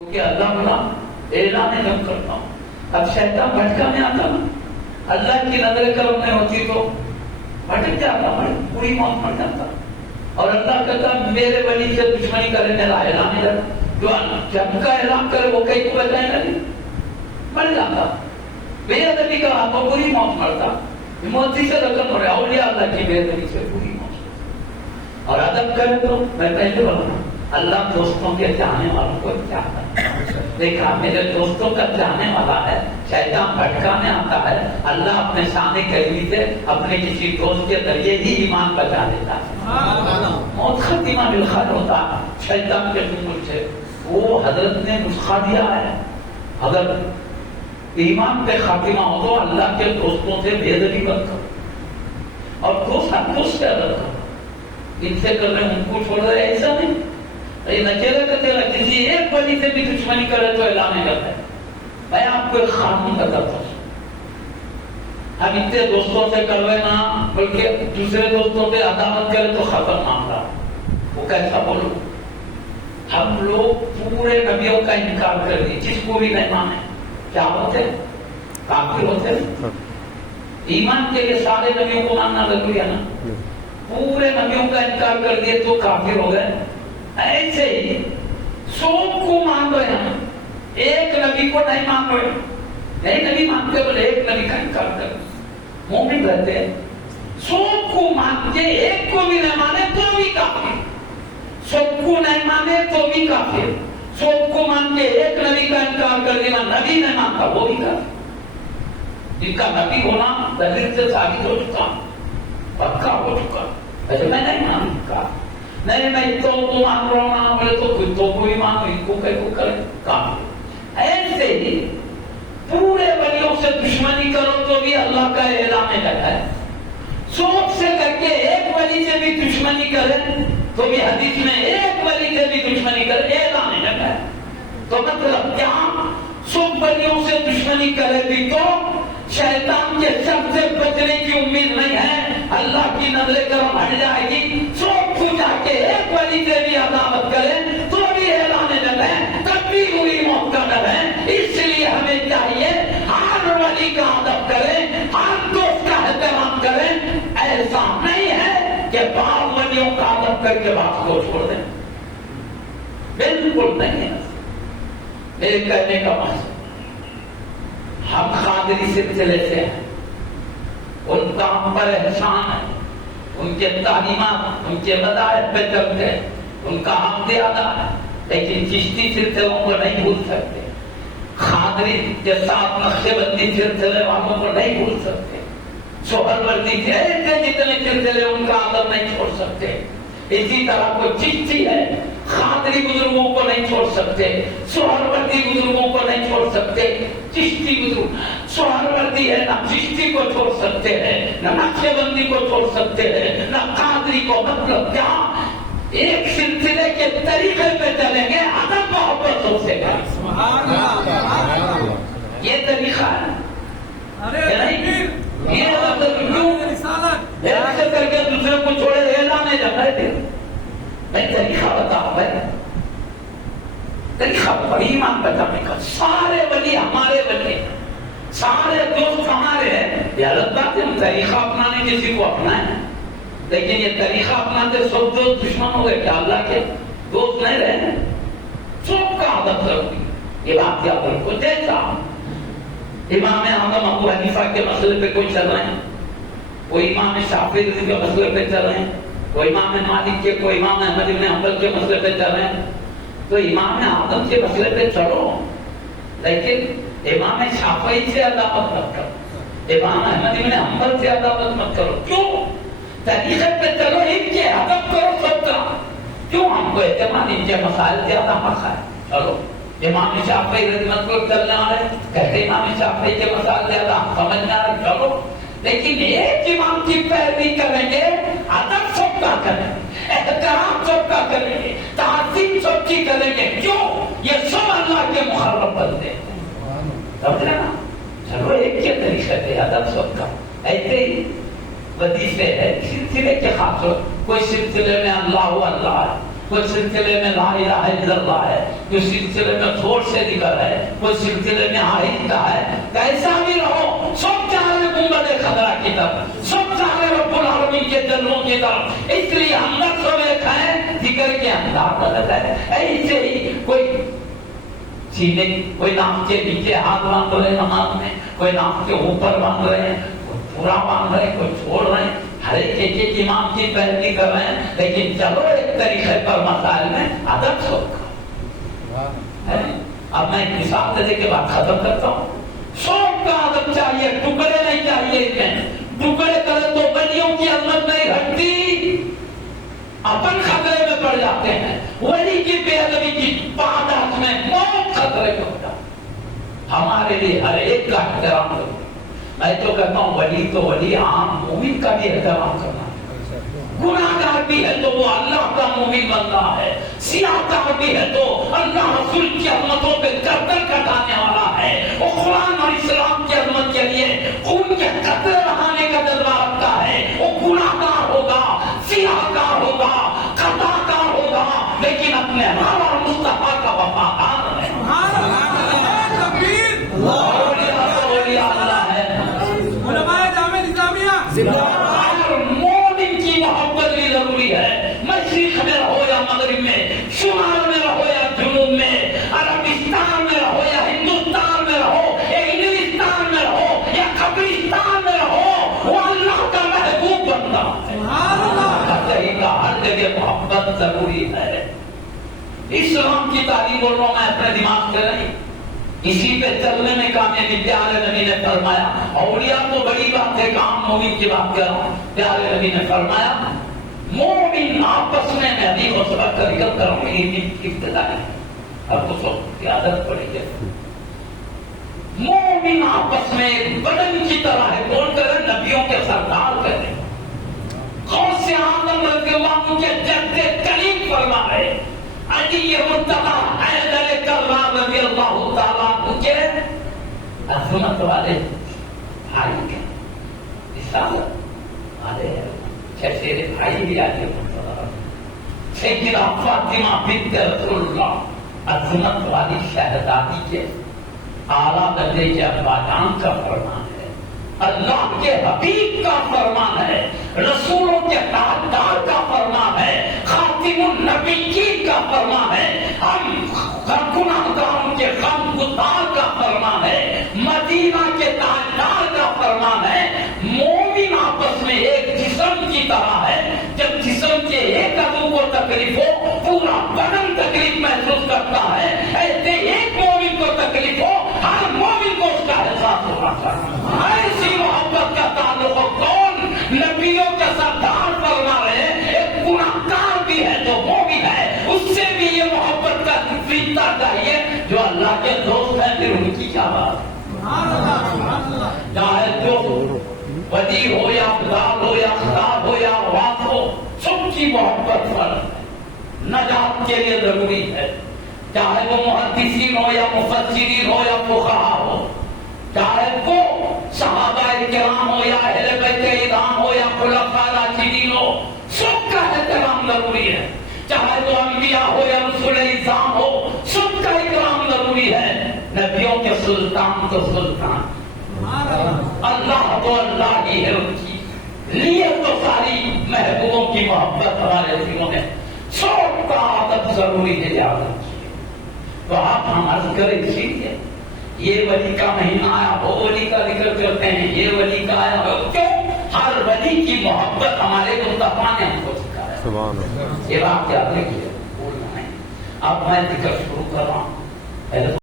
کہ اللہ بنا اعلان جب کرتا ہوں. اب شیطان بھٹکا میں آتا نا, اللہ کی نظر کرم نہیں ہوتی تو بھٹک جاتا, پوری موت مر جاتا. اور اللہ کہتا میرے ولی سے دشمنی کرے میرا اعلان ہے, جو جب کا اعلان کرے وہ کہیں کو بچائے گا نہیں, مر جاتا. بے ادبی کا تو پوری موت مرتا. موتی سے رقم ہو رہا ہے اولیاء اللہ کی بے ادبی سے پوری موت. اور ادب کرے تو میں پہلے بولوں اللہ دوستوں کے چاہنے والوں کو چاہتا ہے. دیکھا میرے دوستوں کا چاہنے والا ہے, شیطان بھٹکانے آتا ہے, اللہ اپنے شان کریمی سے اپنے کسی دوست کے ذریعے ہی ایمان بچا دیتا ہے. موت خاتمہ بالخیر ہوتا ہے شیطان کے جمل سے. وہ حضرت نے نسخہ دیا ہے, اگر ایمان پہ خاتمہ ہو تو اللہ کے دوستوں سے بے ادبی مت کرو, اور دوست سے ادب کرو. ان سے کر رہے ان کو چھوڑ رہے ایسا نہیں. کسی ایک ولی سے بھی دشمنی کرے تو اعلان کرتا ہے. میں آپ کو ایک قانون بتاتا ہوں, ہم اتنے دوستوں سے کر رہے نا, بلکہ دوسرے دوستوں سے عداوت کرے تو ختم معاملہ. وہ کیسا بولو, ہم لوگ پورے نبیوں کا انکار کر دیے, جس کو بھی نہیں مانے کیا ہوتے, کافر ہوتے. ایمان کے لیے سارے نبیوں کو ماننا ضروری ہے نا. پورے نبیوں کا انکار کر دیے تو کافر ہو گئے. ایسے ہی سب کو مان رہے ہیں, ایک نبی کو نہیں مان رہے. نہیں نبی مانتے بولے ایک نبی کا انکار کر, مومن رہتے ہیں. سب کو مان کے ایک کو بھی نہیں مانے تو بھی کافر, سب کو نہیں مانے تو بھی کافر. سب کو مان کے ایک نبی کا انکار کر دینا, نبی نہیں مانتا وہ بھی کافر. جن کا نبی ہونا دلیل سے ثابت ہو چکا, پکا ہو چکا. ایسے میں نہیں مانتا, نہیں میں تو مان رہا ہوں, بولے تو کتوں کو ہی مانو, ان کو کہیں کو کرے کام. ایسے ہی پورے ولیوں سے دشمنی کرو تو بھی اللہ کا اعلان لگا ہے. سوچ سے کر کے ایک ولی سے بھی دشمنی کرے تو بھی حدیث میں ایک ولی سے بھی دشمنی کرے اعلان لگا ہے. تو مطلب کیا, سب ولیوں سے دشمنی کرے بھی تو شیطان کے شر سے بچنے کی امید نہیں ہے, اللہ کی نظر کرم ہٹ جائے گی. سب پوجا کے ایک ولی سے بھی عداوت کریں تو بھی اعلان لگا ہے, تب بھی ہوئی موت کا ڈر ہے. اس لیے ہمیں چاہیے ہر ولی کا ادب کریں, ہر دوست کا احترام کریں. ایسا نہیں ہے کہ بعض ولیوں کا ادب کر کے بات کو چھوڑ دیں, بالکل نہیں ہے. میرے کہنے کا مقصد, ہم قادری سلسلے سے ہیں, ان کا ہم پر احسان ہے, ان کے تعلیمات ان کے مذاہب پہ چلتے ہیں, ان کا حق ادا ہے. لیکن چشتی سلسلوں کو نہیں بھول سکتے, قادری کے ساتھ نقشے بندی سلسلے والوں کو نہیں بھول سکتے, سہروردی کے ایسے جتنے سلسلے ان کا ادب نہیں چھوڑ سکتے. اسی طرح کوئی چشتی ہے, قادری بزرگوں کو نہیں چھوڑ سکتے, سہروردی بزرگوں کو نہیں چھوڑ سکتے. چشتی بزرگ سہروردی ہے, نہ چشتی کو چھوڑ سکتے ہیں, نہ نقشے بندی کو چھوڑ سکتے ہیں, نہ قادری کو. مطلب کیا, ایک سلسلے کے طریقے پہ چلیں گے, ادب محبت ہو سے گا. یہ طریقہ ہے, یہ ایسے کر کے دوسرے کو چھوڑے اعلان جب ہے. میں طریقہ بتاؤں بھائی, طریقہ پر ایمان بچانے کا. سارے ولی ہمارے ولی, سارے دوست ہمارے ہیں. یہ الگ بات ہے, ہم طریقہ اپنانے کسی کو اپنائیں, لیکن یہ طریقہ اپناتے سب دوست دشمن ہو گئے, کیا اللہ کے دوست نہیں رہے. سب کا عادت رکھتی, یہ بات یاد رکھو. جیسا امام اعظم ابو حنیفہ کے مسئلے پہ کوئی چل رہے ہیں, کوئی امام شافعی کے مسئلے پہ چل رہے ہیں, کوئی امام مالک کے, کوئی امام احمد بن حنبل کے مسئلے پہ چل رہے ہیں, تو امام اعظم کے مسئلے پہ چلو, لیکن امام شافعی سے عداوت مت کرو, امام احمد بن حنبل سے عداوت مت کرو. کیوں؟ طریقے پہ چلو, ان کے ادب کرو سب کا. کیوں ہم کو اعتماد ان کے مسائل زیادہ مسائل. چلو امام شافعی رحمۃ اللہ چلنے والے کہتے امام شافعی کے مسائل زیادہ سمجھنے والے, چلو. لیکن ایک امام کی پیروی کریں گے, ادب سب کا کریں گے, احترام سب کا کریں گے, تعظیم سب کی کریں گے. کیوں؟ یہ سب اللہ کے مقرب بندے ہیں, سمجھ رہے نا. چلو ایک کے طریقے سے ادب سب کا. ایسے ہی وظیفے ہے سلسلے کے خاص, کوئی سلسلے میں اللہ اللہ ہے, کوئی سلسلے میں لا الہ الا اللہ ہے، کوئی سلسلے میں زور سے ذکر ہے، کوئی سلسلے میں آہستہ ہے. کیسا بھی رہو سب چاہ رہے گنبد خضرا کی طرف، سب چاہ رہے رب العالمین کے جلووں کی طرف. اس لیے ہم نہ سب ایک ہیں، ذکر کے انداز الگ ہے. ایسے ہی کوئی سینے، کوئی ناک کے نیچے ہاتھ باندھ رہے نماز میں، کوئی ناک کے اوپر باندھ رہے ہیں، کوئی پورا باندھ رہے ہیں، کوئی چھوڑ رہے ہیں. ہر ایک امام کی پیروی کر رہے ہیں، لیکن چلو ایک طریقے پر مسائل میں ادب سوچ. اب میں ایک مثال دے کے بات ختم کرتا ہوں. سوچ کا ادب چاہیے، ٹکڑے نہیں چاہیے. اس میں ٹکڑے کرے تو ولیوں کی عظمت نہیں رکھتی، اپن خطرے میں پڑ جاتے ہیں. ولی کی بے ادبی کی پاداش میں موت خطرے میں ہوتا. ہمارے لیے ہر ایک کا احترام کرو. میں تو کہتا ہوں ولی تو ولی، عام مومن کا بھی احترام کرنا. گناہگار بھی ہے تو وہ اللہ کا مومن بندہ ہے، سیاہکار بھی ہے تو اللہ رسول کی عظمتوں پہ گردن کٹانے والا ہے. وہ قرآن اور اسلام کی عظمت کے لیے خون کے قطرے بہانے کا جذبہ رکھتا ہے. وہ گناہگار ہوگا، سیاہکار ہوگا، خطاکار ہوگا، لیکن اپنے رب اور مصطفیٰ کا وفادار ہے. اور مومن کی محبت بھی ضروری ہے. مشرق میں رہو یا مغرب میں، شمال میں رہو یا جنوب میں، عربستان میں رہو یا ہندوستان میں رہو یا انگلستان میں رہو یا قبرستان میں رہو، وہ اللہ کا محبوب بندہ ہے. ہر جگہ محبت ضروری ہے. اسلام کی تعلیم بول رہا ہوں میں اپنے دماغ سے نہیں، اسی پہ چلنے میں کامیابی. پیارے نبی نے فرمایا، اولیاء تو بڑی بات ہے، کام مومن کی بات کر رہا ہوں. پیارے نبی نے فرمایا مومن آپس میں ابھی سبق کا ذکر کر رہا ہوں، یہ ابتدا ہے، اب تو سب کی عادت پڑی ہے. مومن آپس میں ایک بدن کی طرح ہے. کون کرے؟ نبیوں کے سردار کرے. غوث اعظم رضی اللہ عنہ کے جد کریم فرما ہے، علی مرتضی حیدر کرار رضی اللہ تعالیٰ عنہ کے عظمت والے بھائی کے رسالت والے شیرے بھائی بھی علی مرتضی، سیدنا فاطمہ بنت رسول اللہ عظمت والی شہزادی کے اعلیٰ درجے کے ابا جان کا فرمان ہے، اللہ کے حبیب کا فرمان ہے، رسولوں کے تاجدار کا فرمان ہے، خاتم النبیین کا فرمان ہے، ہم گناہگاروں کے غم گسار کا فرمان ہے، مدینہ کے تاجدار کا فرمان ہے. مومن آپس میں ایک جسم کی طرح ہے. جب جسم کے ایک عضو کو تکلیف ہو پورا بدن تکلیف محسوس کرتا ہے. ایسے ایک مومن کو تکلیف ہو ہر مومن کو اس کا احساس ہونا چاہیے. ایسی محبت کا تعلق ہو. کون نبیوں کا سردار فرما رہے ہیں، ایک گناہگار بھی ہے تو مومن ہے، اس سے بھی یہ محبت کا رشتہ چاہیے. جو اللہ کے دوست ہیں پھر ان کی کیا بات ہے. چاہے جو ولی ہو یا افضال ہو یا خطاب ہو یا عوام ہو، سب کی محبت فرض ہے، نجات کے لیے ضروری ہے. چاہے وہ محدثین ہو یا مفسرین ہو یا فقہا ہو، چاہے وہ صحابہ کرام ہو یا اہل بیت اعظام ہو یا خلفاء راشدین ہو، سب کا احترام ضروری ہے. چاہے وہ انبیاء ہو یا رسول اعظام ہو، سب کا اکرام ضروری ہے. نبیوں کے سلطان تو سلطان، اللہ تو اللہ ہی ہے. ان کی لیے تو ساری محبوبوں کی محبت ہمارے دلوں میں. سب کا عادت ضروری ہے، یاد رکھیے. تو آپ ہم عرض کریں اسی یہ ولی کا مہینہ آیا، وہ ولی کا ذکر کرتے ہیں، یہ ولی کا آیا ہو. کیوں؟ ہر ولی کی محبت ہمارے مصطفیٰ نے ہم کو سکھایا. یہ بات یاد رکھیے، بولنا نہیں. اب میں ذکر شروع کر رہا ہوں.